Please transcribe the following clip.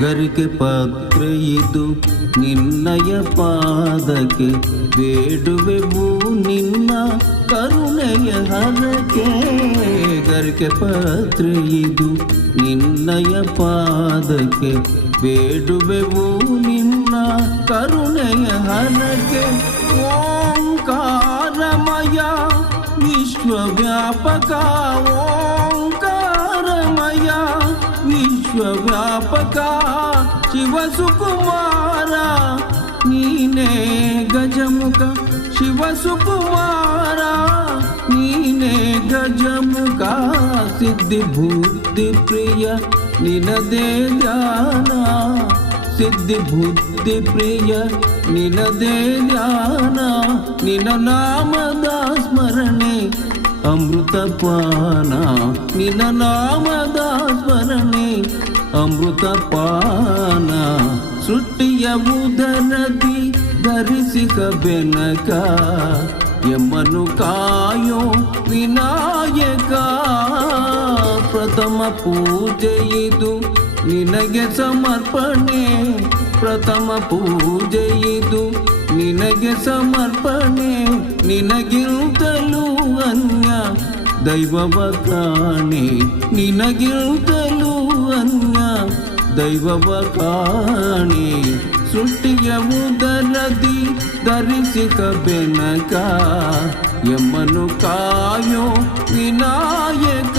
ಗರಿಕೆ ಪಾತ್ರೆ ಇದು ನಿನ್ನಯ ಪಾದಕ್ಕೆ ಬೇಡುವೆವು ನಿನ್ನ ಕರುಣೆಯ ಹರಕೆ. ಗರಿಕೆ ಪಾತ್ರೆ ಇದು ನಿನ್ನಯ ಪಾದಕ್ಕೆ ಬೇಡುವೆವು ನಿನ್ನ ಕರುಣೆಯ ಹರಕೆ. ಓಂಕಾರಮಯ ವಿಶ್ವವ್ಯಾಪಕ, ಓಂಕಾರಮಯ ವಿಶ್ವವ್ಯಾಪಕ ಶಿವಸುಕುಮಾರ ನೀನೇ ಗಜಮುಖ. ಶಿವಸುಕುಮಾರ ನೀನೇ ಗಜಮುಖ. ಸಿದ್ಧಿ ಬುದ್ಧಿ ಪ್ರಿಯ ನಿನದೇ ಧ್ಯಾನ, ಸಿದ್ಧಿ ಬುದ್ಧಿ ಪ್ರಿಯ ನಿನದೇ ಧ್ಯಾನ. ನಿನ ನಾಮದ ಸ್ಮರಣೆ ಅಮೃತಪಾನ, ನಿನ ನಾಮದ ಸ್ಮರಣೆ ಅಮೃತಪಾನ. ಸೃಷ್ಟಿಯ ಉದರದಿ ಧರಿಸಿಕ ಬೆನಕ, ಯಮನು ಕಾಯೋ ವಿನಾಯಕ. ಪ್ರಥಮ ಪೂಜೆ ಇದು ನಿನಗೆ ಸಮರ್ಪಣೆ, ಪ್ರಥಮ ಪೂಜೆ ಇದು ನಿನಗೆ ಸಮರ್ಪಣೆ. ನಿನಗಿಂತಲೂ ಅನ್ಯ ದೈವವ ಕಾಣೆ, ನಿನಗಿಂತಲೂ ಅನ್ಯ ದೈವವ ಕಾಣೆ. ಸೃಷ್ಟಿಯ ಉದರದಿ ಧರಿಸಿಕ ಬೆನಕ, ಯಮನು ಕಾಯೋ ವಿನಾಯಕ.